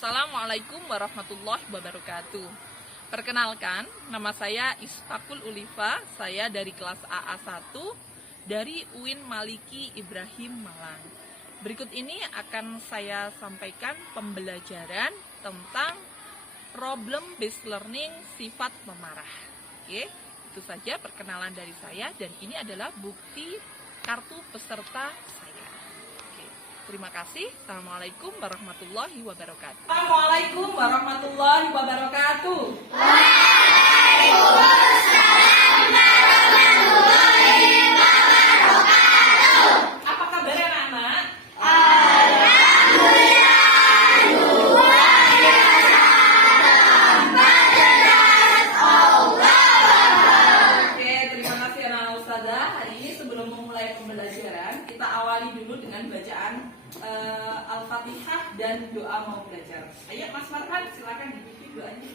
Assalamualaikum warahmatullahi wabarakatuh. Perkenalkan, nama saya Isfakul Ulifa. Saya dari kelas AA1 dari UIN Maliki Ibrahim Malang. Berikut ini akan saya sampaikan pembelajaran tentang problem based learning sifat pemarah. Oke, itu saja perkenalan dari saya dan ini adalah bukti kartu peserta saya. Terima kasih. Assalamualaikum warahmatullahi wabarakatuh. Assalamualaikum warahmatullahi wabarakatuh. Apa kabar anak-anak? Oke, terima kasih anak-anak ustazah. Hari ini sebelum memulai pembelajaran, kita awali dulu dengan bacaan Al-Fatihah dan doa mau belajar. Ayo Mas Marwan, silakan dipimpin doanya.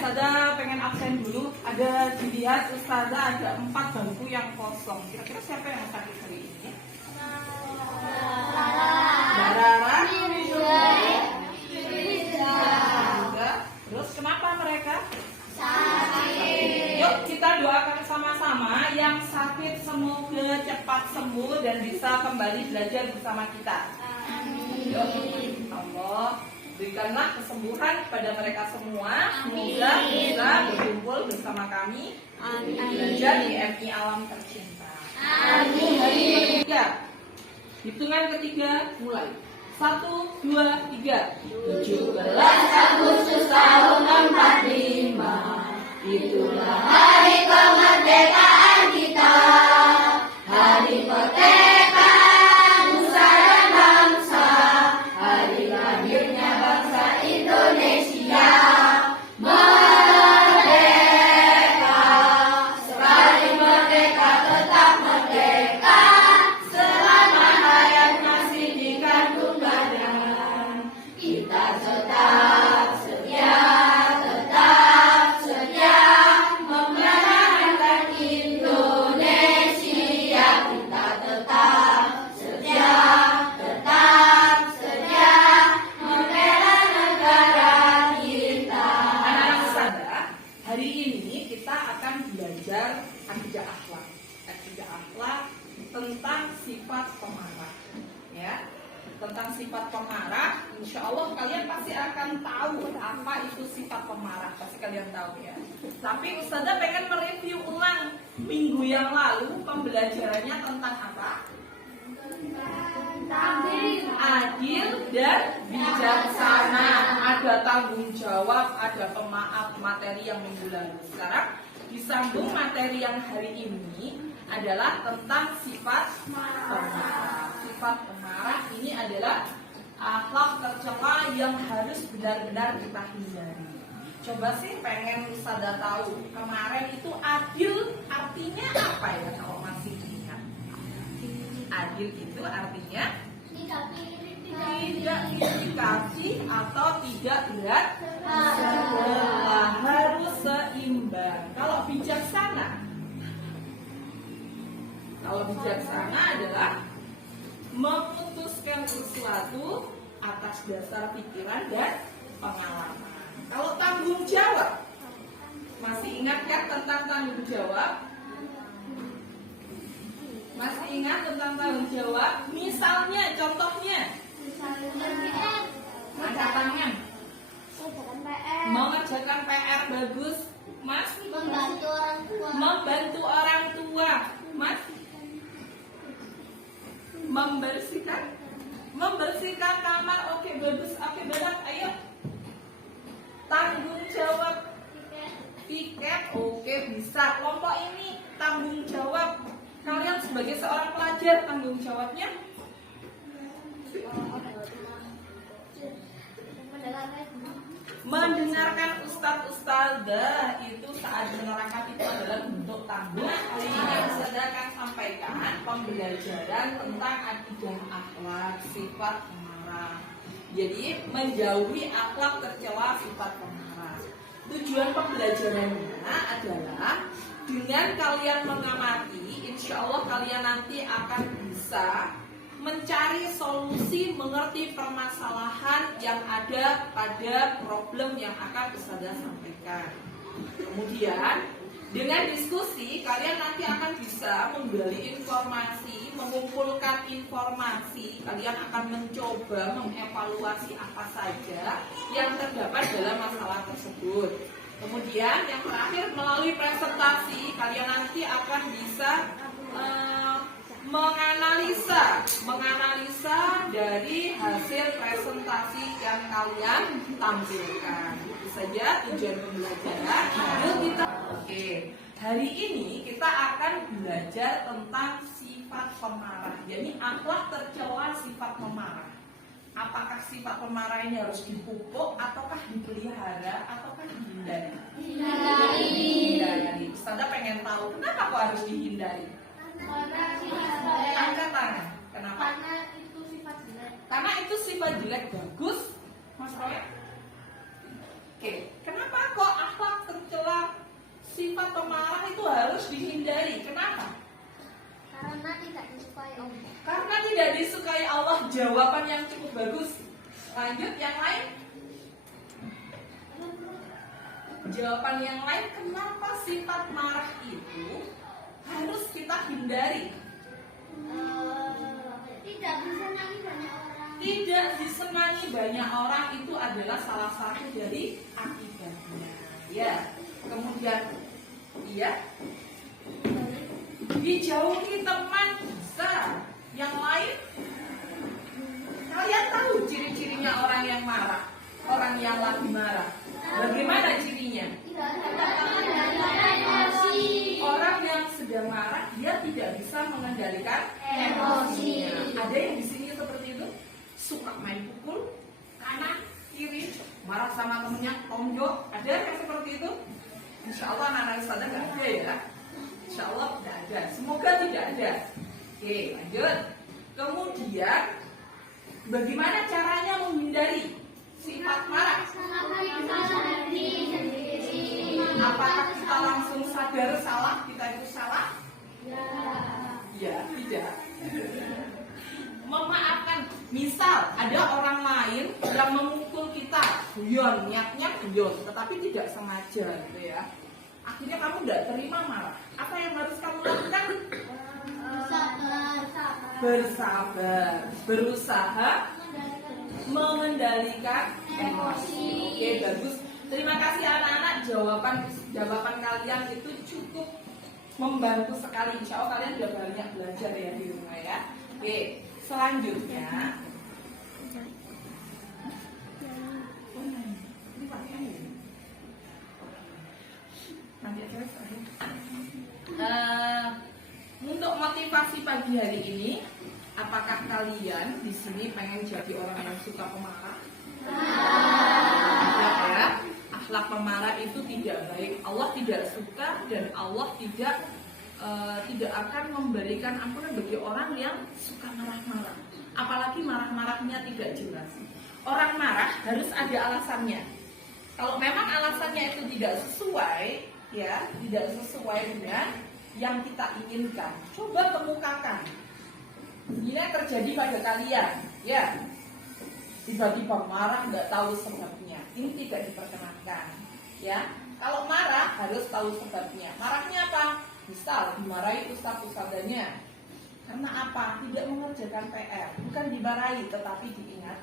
Ustazah pengen absen dulu. Ada dilihat Ustazah ada 4 bangku yang kosong. Kira-kira siapa yang sakit hari ini? Rara. Terus kenapa mereka? Sakit. Yuk kita doakan sama-sama yang sakit semoga cepat sembuh dan bisa kembali belajar bersama kita. Amin. Yuk, Allah berikanlah kesembuhan kepada mereka semua. Semoga bisa berkumpul bersama kami. Belajar di MI Alam Tercinta. Amin. Hari ketiga. Hitungan ketiga mulai. 1, 2, 3. 17 Agustus tahun 45. Itulah hari kemerdekaan kita. Hari kemerdekaan nusa dan bangsa. Hari lahirnya bangsa Indonesia. Merdeka, sekali merdeka tetap merdeka. Selama hayat masih dikandung badan, kita tetap setia memertahankan Indonesia. Kita tetap setia membela negara kita. Anak-anak ustazah, hari ini kita akan belajar akidah akhlak. Akidah akhlak tentang sifat pemarah, ya. Tentang sifat pemarah, insya Allah kalian pasti akan tahu apa itu sifat pemarah. Pasti kalian tahu ya. Tapi Ustazah pengen mereview ulang minggu yang lalu pembelajarannya tentang apa? Adil dan bijaksana. Ada tanggung jawab, ada pemaaf, materi yang minggu lalu. Sekarang disambung materi yang hari ini adalah tentang sifat pemarah. Sifat pemarah ini adalah akhlak tercela yang harus benar-benar kita hindari. Coba sih pengen Ustazah tahu, kemarin itu adil artinya apa ya kalau masih ingat? Adil itu artinya tidak indikasi atau tidak berat sebelah, harus seimbang. Kalau bijaksana adalah memutuskan sesuatu atas dasar pikiran dan pengalaman. Kalau tanggung jawab, masih ingat kan tentang tanggung jawab? Masih ingat tentang tanggung jawab? Misalnya, contohnya, angkat tangan. Mengerjakan PR, bagus, Mas. Membantu orang tua, Mas. Membersihkan kamar, oke, bagus, oke, banget, ayo. Tanggung jawab piket, oke, bisa. Kelompok ini tanggung jawab. Kalian sebagai seorang pelajar, tanggung jawabnya mendengarkan ustadz-ustadzah. Itu saat menerangkan itu adalah bentuk tanggung jawab. Ustadzah akan sampaikan pembelajaran tentang akidah akhlak, sifat pemarah. Jadi menjauhi akhlak tercela, sifat pemarah. Tujuan pembelajarannya adalah dengan kalian mengamati, insya Allah kalian nanti akan bisa mencari solusi, mengerti permasalahan yang ada pada problem yang akan Ustazah sampaikan. Kemudian dengan diskusi kalian nanti akan bisa menggali informasi, mengumpulkan informasi. Kalian akan mencoba mengevaluasi apa saja yang terdapat dalam masalah tersebut. Kemudian yang terakhir, melalui presentasi kalian nanti akan bisa menganalisa dari hasil presentasi yang kalian tampilkan. Itu saja tujuan pembelajaran. Oke, hari ini kita akan belajar tentang sifat pemarah. Jadi akhlak tercela, sifat pemarah. Apakah sifat pemarah ini harus dipupuk, ataukah dipelihara, ataukah dihindari? Dihindari. Ustazah pengen tahu kenapa kok harus dihindari? Angkat tangan. Kenapa? Karena itu sifat jelek. Bagus, Mas Roy. Oke, kenapa kok akhlak tercela, sifat pemarah itu harus dihindari? Kenapa? Karena tidak disukai Allah. Karena tidak disukai Allah. Jawaban yang cukup bagus. Lanjut, yang lain. Jawaban yang lain, kenapa sifat marah itu harus kita hindari? Tidak disenangi banyak orang. Tidak disenangi banyak orang itu adalah salah satu dari akibatnya. Ya. Kemudian, iya. Dijauhi teman bisa. Yang lain, kalian tahu ciri-cirinya orang yang marah, orang yang lagi marah. Bagaimana cirinya? Orang yang sedang marah, dia tidak bisa mengendalikan emosinya. Ada yang di sini seperti itu, suka main pukul kanan kiri, marah sama temennya, tonjok. Ada yang seperti itu? Insya Allah anak-anak Ustazah nggak ada ya. Insya Allah tidak ada. Semoga tidak ada. Oke, lanjut. Kemudian, bagaimana caranya menghindari sifat marah? Apakah kita langsung sadar salah, kita itu salah? Ya, tidak. Memaafkan. Misal ada orang lain yang memukul kita, guyon, niatnya guyon, tetapi tidak sengaja, gitu ya. Akhirnya kamu tidak terima, marah. Apa yang harus kamu lakukan? Bersabar, berusaha mengendalikan emosi. Oke, bagus. Terima kasih anak-anak, jawaban kalian itu cukup membantu sekali. Insya Allah kalian sudah banyak belajar ya di rumah ya. Oke, selanjutnya untuk motivasi pagi hari ini, apakah kalian di sini pengen jadi orang yang suka pemarah? Tidak ya. Akhlak pemarah itu tidak baik. Allah tidak suka dan Allah tidak tidak akan memberikan ampunan bagi orang yang suka marah-marah, apalagi marah-marahnya tidak jelas. Orang marah harus ada alasannya. Kalau memang alasannya itu tidak sesuai, ya, tidak sesuai dengan yang kita inginkan, coba kemukakan. Ini yang terjadi pada kalian, ya. Tiba-tiba marah nggak tahu sebabnya, ini tidak diperkenankan, ya. Kalau marah harus tahu sebabnya. Marahnya apa? Misal dimarahi ustadz-ustadzanya karena apa? Tidak mengerjakan PR. Bukan dimarahi, tetapi diingat.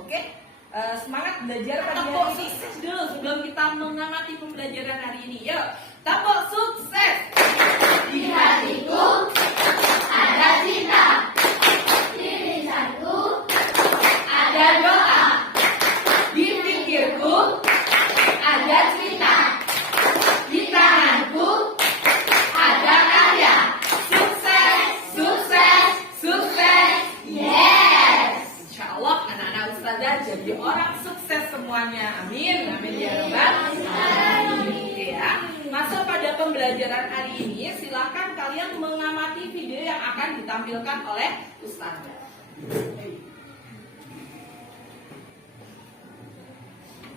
Oke? Semangat belajar pagi hari ini. Sukses dulu sebelum kita mengamati pembelajaran hari ini. Yuk, tepuk sukses. Di hatiku ada cinta, di lisanku ada doa, Di pikirku ada cerita, di tanganku ada karya. sukses, sukses, sukses. Yes. Insya Allah anak-anak ustazah jadi orang sukses semuanya. Amin, amin ya rabbal alamin. Ya. Masuk pada pembelajaran hari ini, silakan kalian mengamati video yang akan ditampilkan oleh ustazah.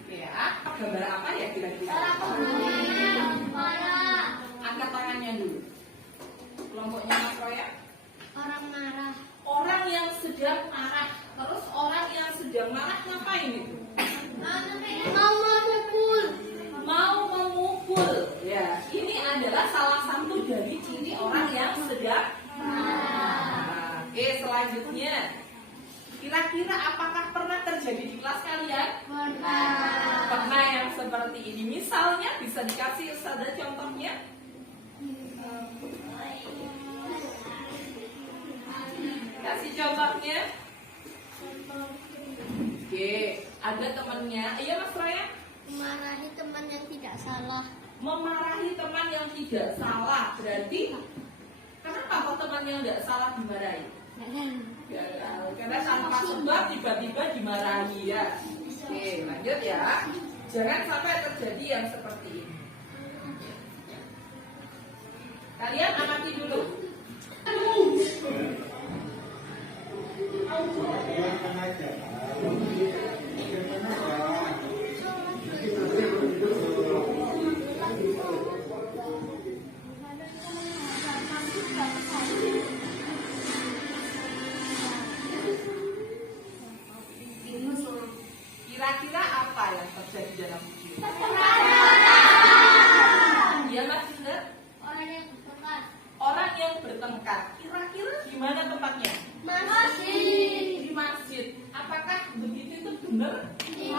Ya, gambar apa ya kira-kira? Angkat tangannya dulu. Kelompoknya Mas Roya. Orang marah, Orang yang sedang marah. Terus orang yang sedang marah ngapain itu? mau memukul. Mau memukul. Ya, ini adalah salah satu dari ciri orang yang sedang marah. Oke, selanjutnya. Kira-kira apakah pernah terjadi di kelas kalian? Pernah yang seperti ini. Misalnya bisa dikasih ustazah contohnya? Kasih contohnya. Oke, ada temannya. Iya Mas Raya? Memarahi teman yang tidak salah. Memarahi teman yang tidak salah. Berarti kenapa kok teman yang tidak salah dimarahi? Ya, karena tanpa sebab tiba-tiba dimarahi ya. Oke, lanjut ya. Jangan sampai terjadi yang seperti ini. Kalian amati dulu. Kira-kira apa yang terjadi dalam video? Ya Mas Indra? Orang yang berpekat. Orang yang bertengkar. Kira-kira di mana tempatnya? Masih. Di masjid. Apakah begitu itu benar? Tidak.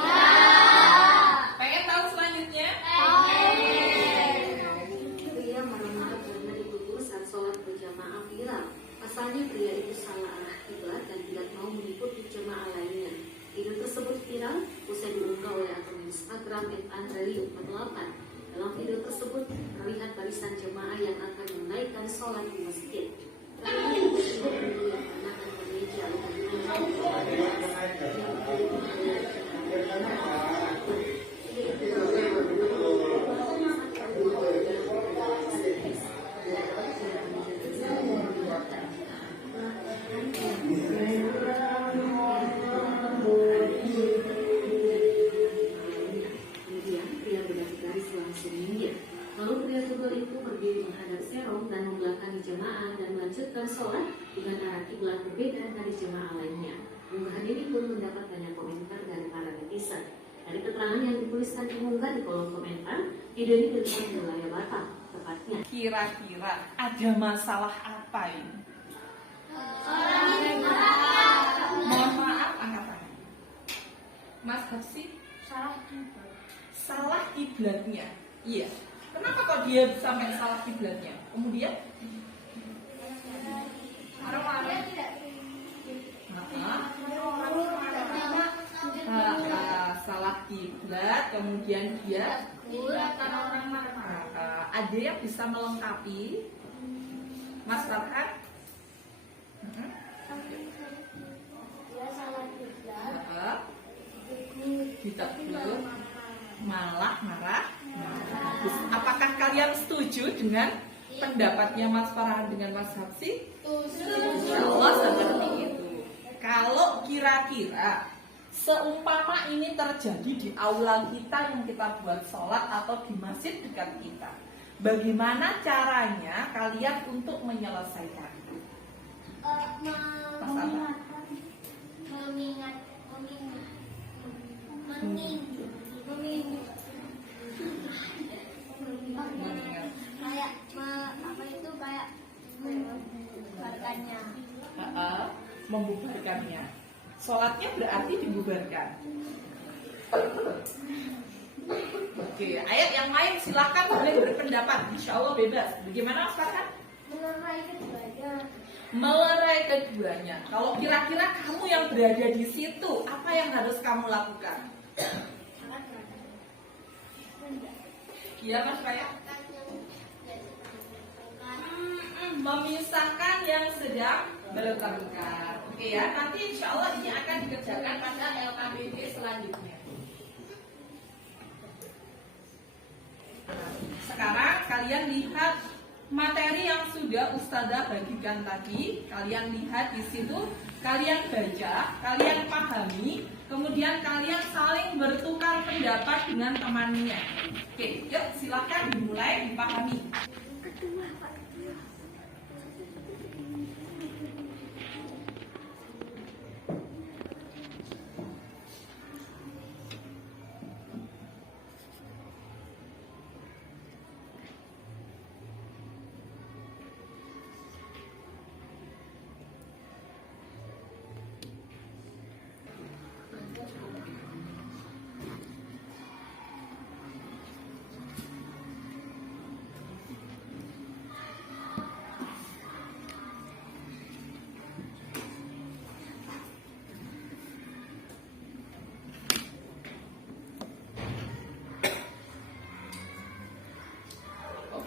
Pengen tahu selanjutnya? Pria marah-marah karena dituduh saat sholat berjamaah viral. Pasalnya pria itu salah arah kiblat dan tidak mau mengikuti jemaah lainnya. Video tersebut viral usai diunggah oleh akun Instagram @andreli48. Dalam video tersebut terlihat barisan jemaah yang akan menaikkan sholat di masjid. Terlihat tiba-tiba yang mengenakan kemeja Kemudian pria berdari langsung minggir. Lalu pria tunggal itu berdiri menghadap serong dan membelakangi jemaah dan melanjutkan sholat dengan arah kiblat berbeda dari jemaah lainnya. Unggahan ini pun mendapat banyak komentar dari para netizen. Dari keterangan yang dituliskan pengunggah di kolom komentar, video ini dilakukan di wilayah Batam, tepatnya. Kira-kira ada masalah apa ini? Orang yang marah. Mohon maaf, angkat tangan. Mas Hafsi, salah kiblatnya. Iya. Kenapa kok dia sampai salah kiblatnya? Kemudian? Salah kiblat, kemudian dia ada yang bisa melengkapi Mas Farhan? Dia salah kiblat. Ditegur, malah marah. Apakah kalian kalian setuju dengan pendapatnya Mas Farhan dengan Mas Hapsi? Insya Allah seperti itu. Kalau kira-kira seumpama ini terjadi di aula kita yang kita buat sholat atau di masjid dekat kita, bagaimana caranya kalian untuk menyelesaikan? Kayak apa itu kayak membubarkannya. Membubarkannya. Sholatnya berarti dibubarkan. Oke, ayat yang lain silakan boleh berpendapat. Insya Allah bebas. Bagaimana Mas Farhan? Melerai keduanya. Melerai keduanya. Kalau kira-kira kamu yang berada di situ, apa yang harus kamu lakukan? Iya Mas Faya? Memisahkan yang sedang bertengkar. Oke ya, nanti insya Allah ini akan dikerjakan pada LKBD selanjutnya. Sekarang kalian lihat materi yang sudah Ustazah bagikan tadi. Kalian lihat di situ, kalian baca, kalian pahami, kemudian kalian saling bertukar pendapat dengan temannya. Oke, yuk silakan dimulai dipahami.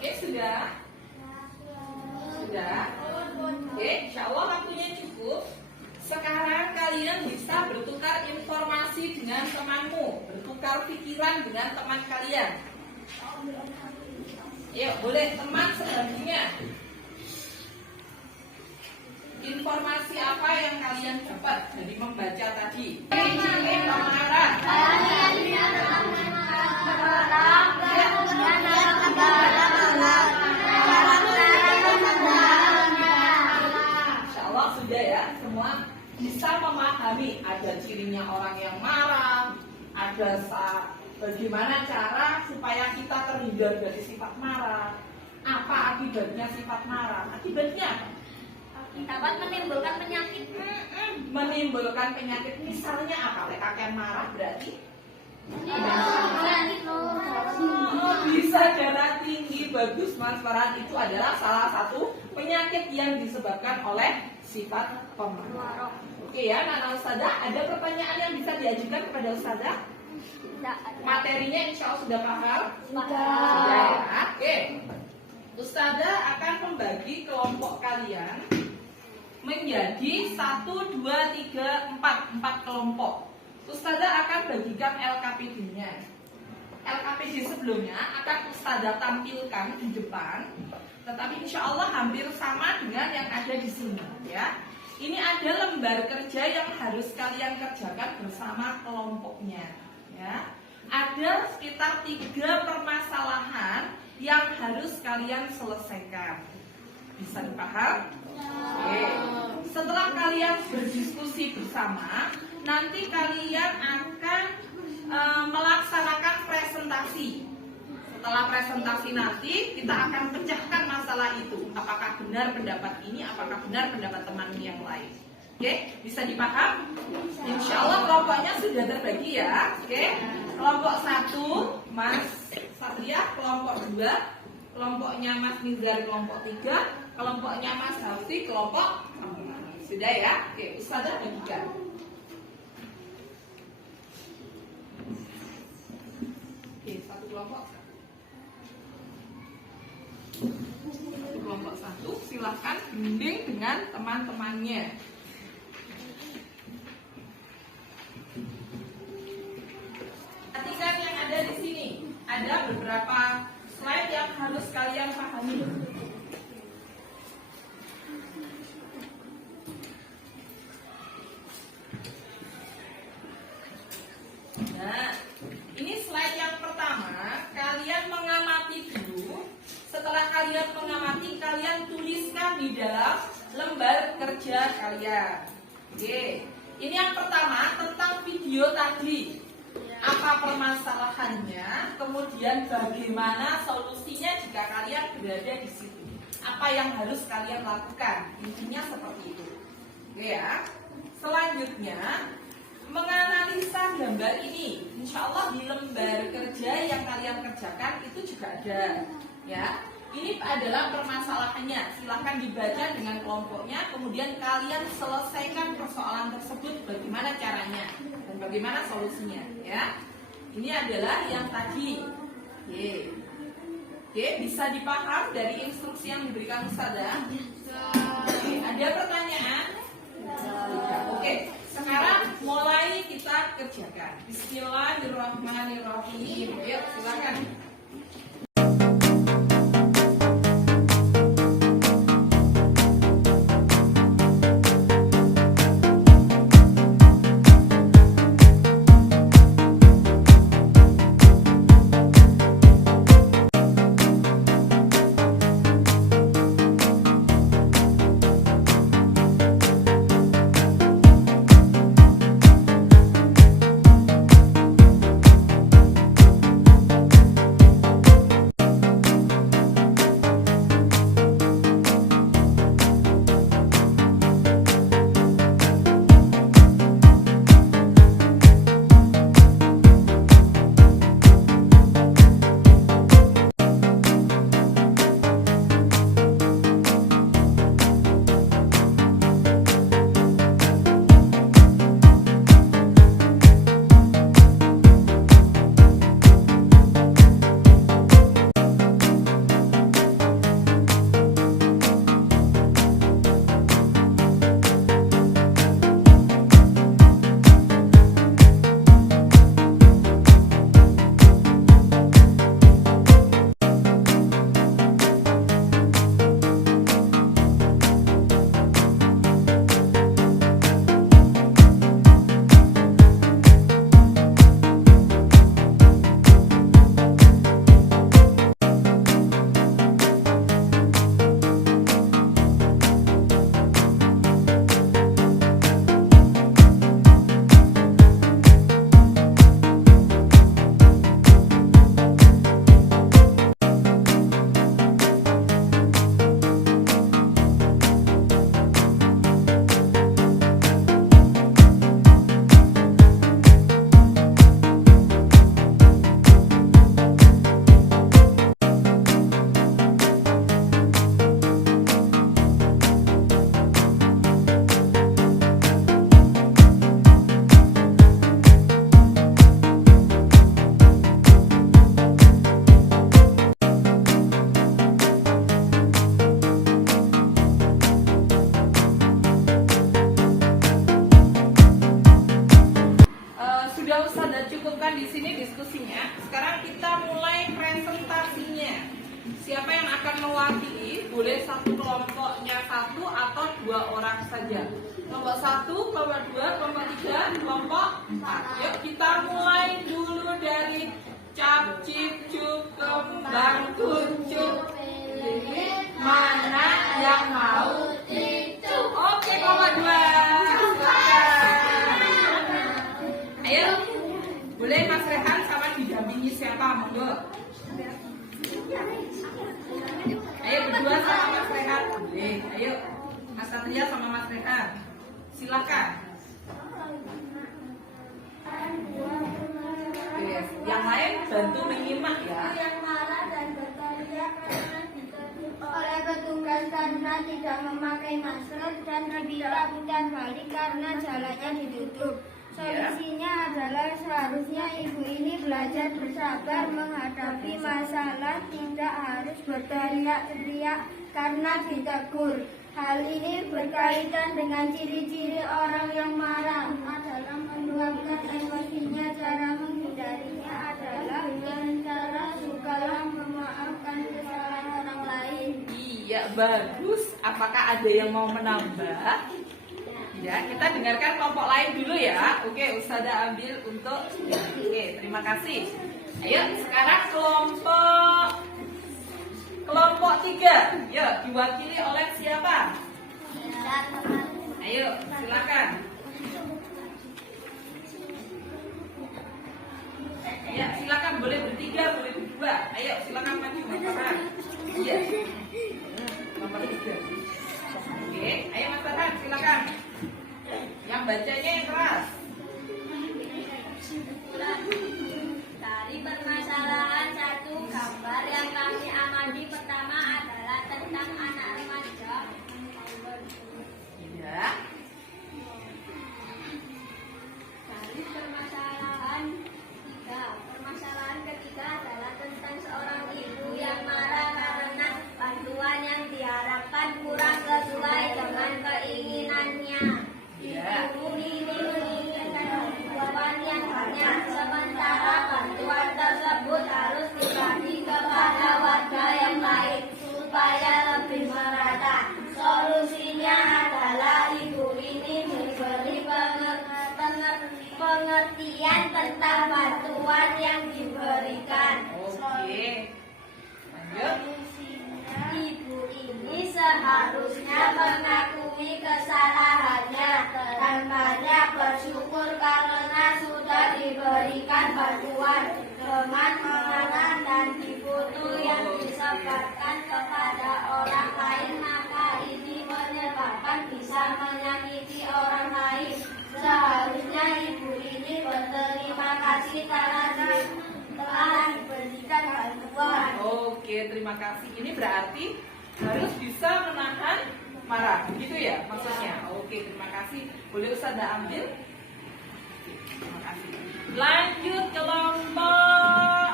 Oke, sudah? Sudah? Oke, insya Allah waktunya cukup. Sekarang kalian bisa bertukar informasi dengan temanmu, bertukar pikiran dengan teman kalian. Yuk, boleh teman selanjutnya. Informasi apa yang kalian dapat dari membaca tadi? Insya Allah sudah ya, semua bisa memahami ada cirinya orang yang marah, ada bagaimana cara supaya kita terhindar dari sifat marah. Apa akibatnya sifat marah? Akibatnya Dapat menimbulkan penyakit. menimbulkan penyakit. Misalnya apa? Kakek marah berarti bisa darah tinggi. Bagus Mas Farhan, itu adalah salah satu penyakit yang disebabkan oleh sifat pemarah. Oke ya, Nana Ustazah, ada pertanyaan yang bisa diajukan kepada Ustazah? Materinya insya Allah sudah paham? Sudah ya? Oke. Ustazah akan membagi kelompok kalian menjadi 1, 2, 3, 4 kelompok. Ustazah akan bagikan LKPD-nya. LKPD sebelumnya akan Ustazah tampilkan di depan, tetapi insya Allah hampir sama dengan yang ada di sini ya. Ini ada lembar kerja yang harus kalian kerjakan bersama kelompoknya ya. Ada sekitar 3 permasalahan yang harus kalian selesaikan. Bisa dipaham? Oke. Setelah kalian berdiskusi bersama, nanti kalian akan melaksanakan presentasi. Setelah presentasi nanti kita akan pecahkan masalah itu. Apakah benar pendapat ini, apakah benar pendapat teman yang lain. Oke, bisa dipaham? Insya Allah kelompoknya sudah terbagi ya. Oke, kelompok 1 Mas Satria, kelompok 2 kelompoknya Mas Nizar, kelompok 3 kelompoknya Mas Hafsi, kelompok 4. Sudah ya? Oke, Ustazah bagikan. Oke, satu kelompok 1, silahkan bimbing dengan teman-temannya. Perhatikan yang ada di sini. Ada beberapa slide yang harus kalian pahami. Nah, ini slide yang pertama. Kalian mengamati dulu. Setelah kalian mengamati, kalian tuliskan di dalam lembar kerja kalian. Oke, ini yang pertama tentang video tadi. Apa permasalahannya, kemudian bagaimana solusinya jika kalian berada di situ. Apa yang harus kalian lakukan, intinya seperti itu. Oke ya. Selanjutnya, menganalisa gambar ini. Insya Allah di lembar kerja yang kalian kerjakan itu juga ada. Ya, ini adalah permasalahannya. Silahkan dibaca dengan kelompoknya. Kemudian kalian selesaikan persoalan tersebut. Bagaimana caranya dan bagaimana solusinya. Ya, ini adalah yang tadi. Oke, bisa dipaham dari instruksi yang diberikan Ustazah? Oke, ada pertanyaan? Oke, sekarang mulai kita kerjakan. Bismillahirrahmanirrahim. Yuk, silakan. cukupkan di sini diskusinya. Sekarang kita mulai presentasinya. Siapa yang akan mewakili? Boleh satu kelompoknya satu atau dua orang saja. Kelompok satu, kelompok dua, kelompok tiga, kelompok empat. Yuk kita mulai dulu dari cap cip cup kembang kucuk. Mana yang mau? Oke, kelompok dua. Ayo, boleh Mas Rehan sama didampingi siapa? Monggo. Ayo berdua sama Mas Rehan. Boleh. Ayo, Mas Satria sama Mas Rehan. Silakan. Oke, yang lain bantu menyimak ya. Yang marah dan berteriak karena ditutup oleh petugas karena tidak memakai masker dan tidak putar balik karena jalannya ditutup. Solusinya adalah seharusnya ibu ini belajar bersabar menghadapi masalah, tidak harus berteriak-teriak karena ditegur. Hal ini berkaitan dengan ciri-ciri orang yang marah adalah meluapkan emosinya. Cara menghindarinya adalah dengan cara sukalah memaafkan Ya, bagus. Apakah ada yang mau menambah? Ya, kita dengarkan kelompok lain dulu ya. Oke, Ustazah ambil untuk oke, terima kasih. Ayo, sekarang kelompok 3. Ya, diwakili oleh siapa? Ayo, silakan. Ya, silakan boleh bertiga, boleh berdua. Ayo, silakan maju Mas Farhan. Iya. Nomor 3. Oke, ayo Mas Farhan, silakan. Yang bacanya yang keras. Dari permasalahan satu, gambar yang kami amati pertama adalah tentang anak remaja. Ya. Dari permasalahan ketiga adalah tentang seorang ibu yang marah karena bantuan yang diharapkan kurang sesuai dengan keinginannya. Ya. Ibu ini menginginkan bantuan yang banyak, sementara bantuan tersebut harus dibagi kepada warga yang lain supaya lebih merata. Solusinya adalah ibu ini memberi pengertian tentang bantuan yang diberikan. Oke. Lanjut. Ibu ini seharusnya mengakui kesalahannya dan banyak bersyukur karena sudah diberikan bantuan. Dengan mengalah dan dibutuh yang disebarkan kepada orang lain, maka ini menyebabkan bisa menyakiti orang lain. Seharusnya ibu ini berterima kasih karena telah diberikan bantuan. Oke, terima kasih. Ini berarti harus bisa menahan marah, begitu ya maksudnya? Oke, terima kasih. Boleh Ustazah ambil? Oke, terima kasih. Lanjut kelompok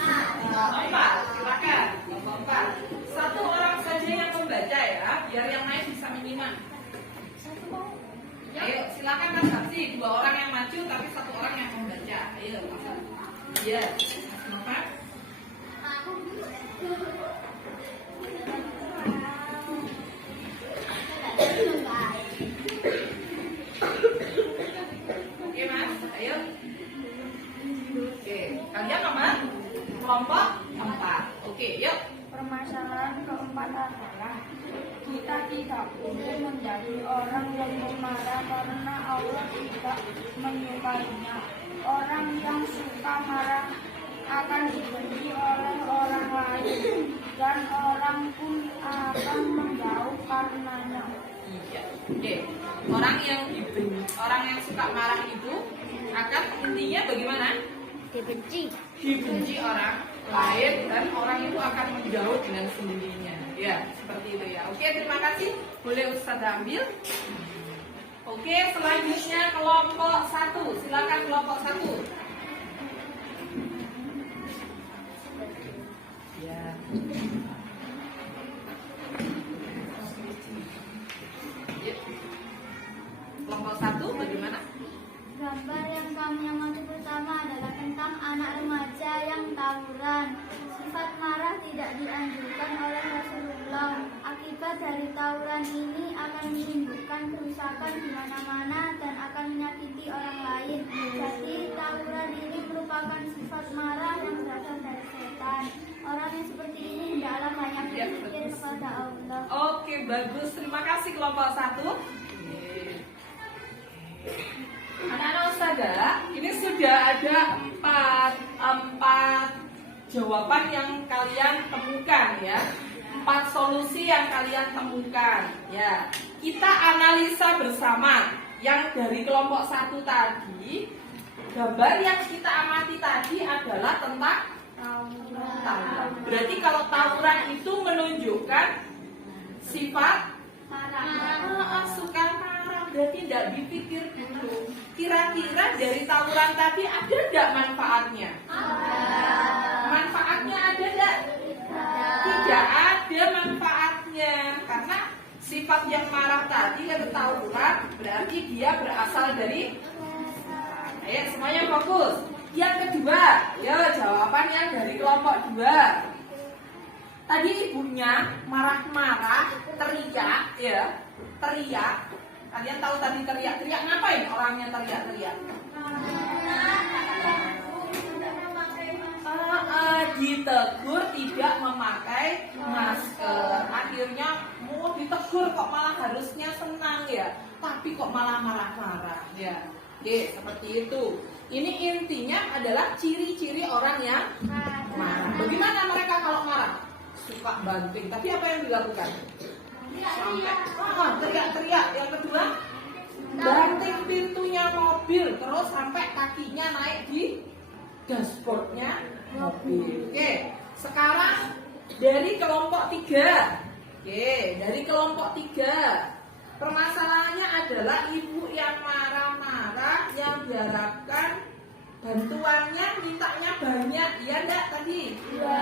4, silakan. Kelompok 4. Satu orang saja yang membaca ya, biar yang lain bisa menyimak. Ayo, silakan Mas Saksi. 2 orang yang maju, tapi 1 orang yang membaca. Ayo, Mas Saksi. Iya, Mas Nova. Oke Mas, ayo. Oke, kalian nomor kelompok 4. Oke, yuk. Permasalahan keempat adalah kita tidak boleh menjadi orang yang memarah karena Allah tidak menyukainya. Orang yang suka marah akan dibenci oleh orang lain dan orang pun akan menjauh karenanya. Iya. Oke. Orang yang suka marah itu akan intinya bagaimana? Dibenci orang lain dan orang itu akan menjauh dengan sendirinya. Ya, seperti itu ya. Oke, terima kasih. Boleh Ustazah ambil? Oke, selanjutnya kelompok 1. Silakan kelompok 1. Ya. Ya. Kelompok 1 bagaimana? Gambar yang kami amati pertama adalah tentang anak remaja yang tawuran. Sifat marah tidak dianjurkan oleh Rasulullah. Akibat dari tawuran ini akan menimbulkan kerusakan di mana-mana dan akan menyakiti orang lain. Jadi tawuran ini merupakan sifat marah yang berasal dari setan. Orang yang seperti ini hendaklah banyak berpikir kepada Allah. Oke, bagus. Terima kasih kelompok 1. Anak-anak Ustazah, ini sudah ada empat jawaban yang kalian temukan ya. 4 solusi yang kalian temukan ya. Kita analisa bersama. Yang dari kelompok 1 tadi, gambar yang kita amati tadi adalah tentang tawuran. Berarti kalau tawuran itu menunjukkan sifat suka marah. Berarti tidak dipikir dulu. Kira-kira dari tawuran tadi ada tidak manfaatnya? Manfaatnya ada tidak? Tidak ada manfaatnya. Karena sifat yang marah tadi kalau tawuran berarti dia berasal dari. Ayo semuanya fokus. Yang kedua, ya jawaban yang dari kelompok 2. Tadi ibunya marah-marah, teriak, ya, teriak. Kalian tahu tadi teriak-teriak ngapain orangnya teriak-teriak? Ditegur tidak memakai masker. Akhirnya mau ditegur kok malah harusnya senang ya, tapi kok malah marah-marah ya. Oke, seperti itu. Ini intinya adalah ciri-ciri orang yang marah. Bagaimana mereka kalau marah? Suka banting. Tapi apa yang dilakukan? Sampai teriak-teriak. Yang kedua, banting pintunya mobil terus sampai kakinya naik di dashboardnya mobil. Oke, sekarang dari kelompok 3. Oke, dari kelompok 3. Permasalahannya adalah ibu yang marah-marah yang diharapkan bantuannya mintanya banyak. Iya enggak tadi? Iya.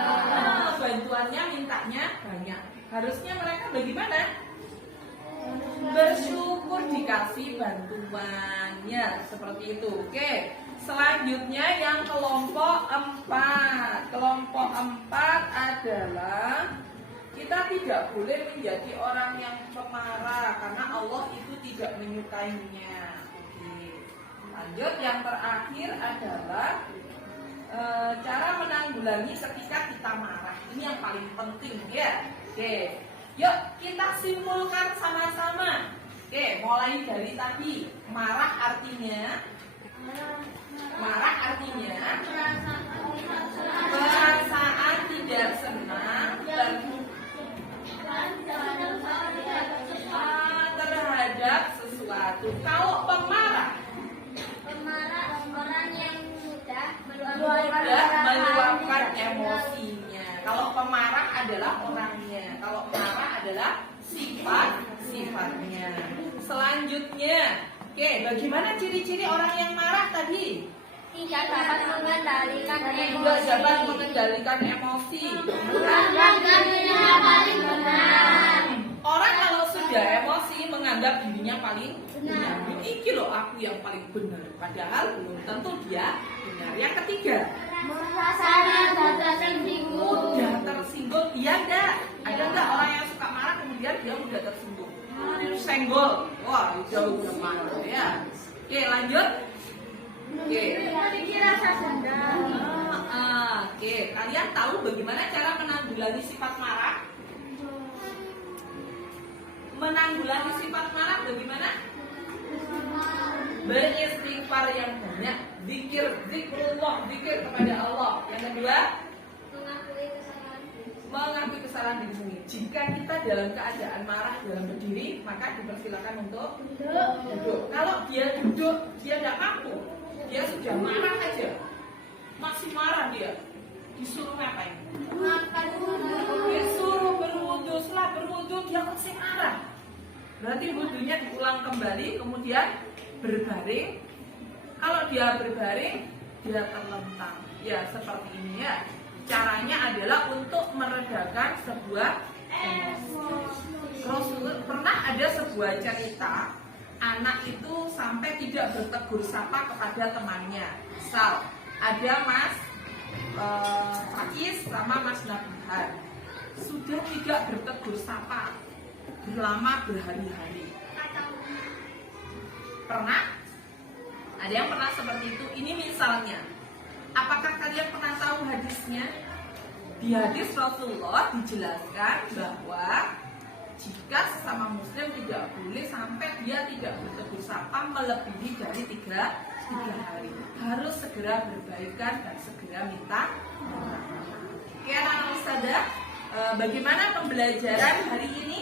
Bantuannya mintanya banyak. Harusnya mereka bagaimana? Bersyukur dikasih bantuannya. Seperti itu. Oke. Selanjutnya yang kelompok 4. Kelompok 4 adalah kita tidak boleh menjadi orang yang pemarah karena Allah itu tidak menyukainya. Oke. Lanjut yang terakhir adalah cara menanggulangi ketika kita marah. Ini yang paling penting ya. Oke. Yuk kita simpulkan sama-sama. Oke, mulai dari tadi. Marah artinya perasaan tidak senang terhadap sesuatu. Kalau pemarah orang yang mudah meluapkan emosinya. Kalau pemarah adalah orangnya. Kalau marah adalah sifatnya. Selanjutnya, oke, bagaimana ciri-ciri orang yang marah tadi? tidak dapat mengendalikan Tidak dapat mengendalikan emosi. paling benar. Orang kalau sudah emosi menganggap dirinya paling benar. Ini loh aku yang paling benar. Padahal belum tentu dia benar. Yang ketiga, Merasanya mudah tersinggung. mudah tersinggung. Iya enggak? Ada enggak orang yang suka marah kemudian dia mudah tersinggung? Senggol. Wah, jauh udah marah ya. Oke, lanjut. Oke. Memiliki rasa dendam. Oke, kalian tahu bagaimana cara menanggulangi sifat marah? Menanggulangi sifat marah bagaimana? Beristighfar yang banyak, zikrullah, zikir kepada Allah. Yang kedua, mengakui kesalahan diri sendiri. Jika kita dalam keadaan marah dalam berdiri, maka dipersilakan untuk duduk. Kalau dia duduk, dia tidak mampu, dia sudah marah aja, masih marah dia, disuruh ngapain? Disuruh berwudu. Setelah berwudu dia masih marah. Berarti wudunya diulang kembali, kemudian berbaring. Kalau dia berbaring, dia terlentang. Ya seperti ini ya. Caranya adalah untuk meredakan sebuah emosi. Pernah ada sebuah cerita, anak itu sampai tidak bertegur sapa kepada temannya. Misal ada Mas Faiz sama Mas Nabihan, sudah tidak bertegur sapa selama berhari-hari. Pernah? Ada yang pernah seperti itu? Ini misalnya. Apakah kalian pernah tahu hadisnya? Di hadis Rasulullah dijelaskan bahwa jika sesama muslim tidak boleh sampai dia tidak bertegur sapa melebihi dari 3 hari. Harus segera berbaikan dan segera minta maaf. Oke anak-anak ustazah, bagaimana pembelajaran hari ini?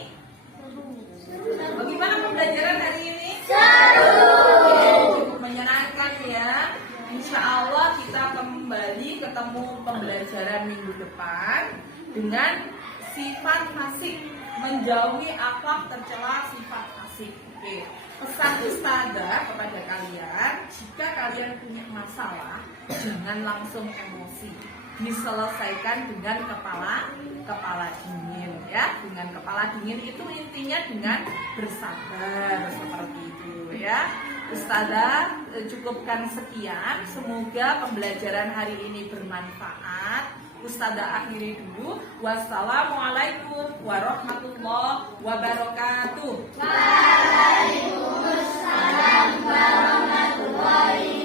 Bagaimana pembelajaran hari ini? Cukup menyenangkan ya. Insya Allah kita kembali ketemu pembelajaran minggu depan dengan sifat fasik, menjauhi akhlak tercela sifat fasik. Oke. Pesan ustazah kepada kalian, jika kalian punya masalah, jangan langsung emosi. Diselesaikan dengan kepala dingin ya. Dengan kepala dingin itu intinya dengan bersabar seperti itu ya. Ustazah cukupkan sekian. Semoga pembelajaran hari ini bermanfaat Ustazah akhiri dulu. Wassalamualaikum warahmatullahi wabarakatuh. Waalaikumsalam warahmatullahi